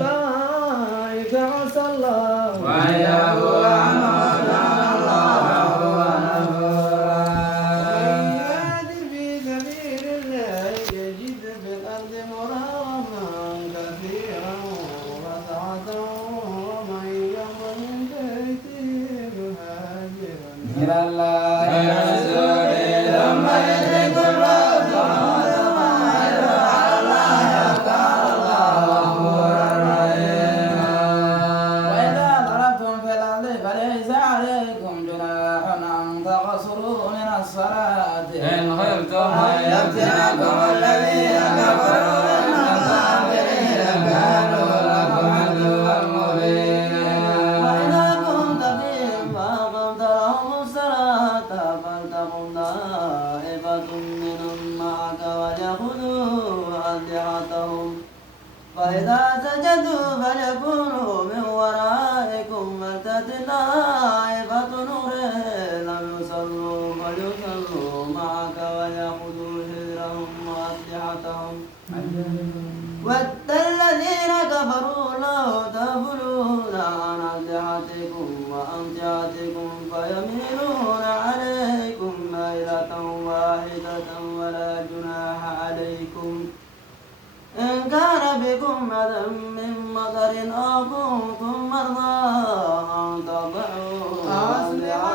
أولئك عسى الله يهدي في سبيل الله يجد في الأرض مراغما كثيرا وسعة ومن يمر من بيته مهاجرا إلى الله ورسوله ثم يدرك الموت وإذا ضربتم في الأرض فليس عليكم جناح أن تقصروا من الصلاة إن خفتم أن يفتنكم الذين كفروا من الكافرين كانوا لكم عدوا مبينا وإذا كنت فيهم فأقمت لهم الصلاة فلتقم طائفة منهم معك وليأخذوا أسلحتهم فإذا سجدوا فليكونوا من ورائكم ولتأت طائفة أخرى لم يصلوا فليصلوا معك وليأخذوا حذرهم وأسلحتهم ود الذين كفروا لو تغفلون عن أسلحتكم وأمتعتكم فيميلون عليكم ميلة واحدة ولا جناح عليكم إن كان بكم أذى من مطر أو كنتم مرضى أن تضعوا